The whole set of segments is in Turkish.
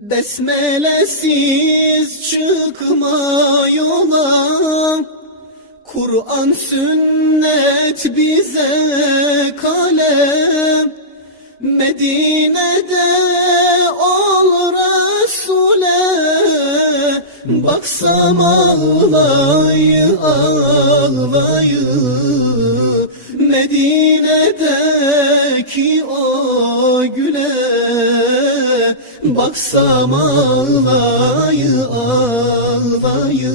Besmelesiz çıkma yola. Kur'an sünnet bize kalem. Medine'de ol Resul'e. Baksam ağlayı ağlayı. Medine'deki o güle Baksam ağlayı ağlayı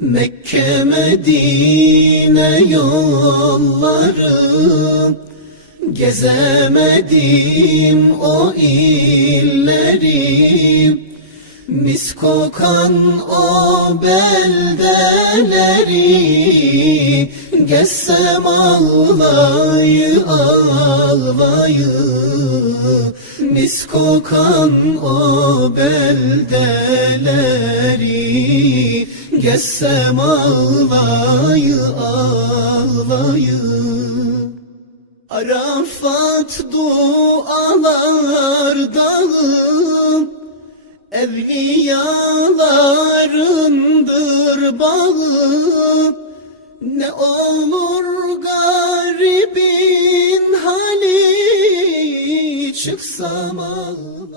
Mekke Medine yolları. Gezemedim o illeri. Mis kokan o beldeleri Gezsem ağlayı ağlayı Mis kokan o beldeleri. Gezsem ağlayı ağlayı Arafat dualar dağım Evliyalarındır bağım Ne olur garibin hali Çıksam ağlar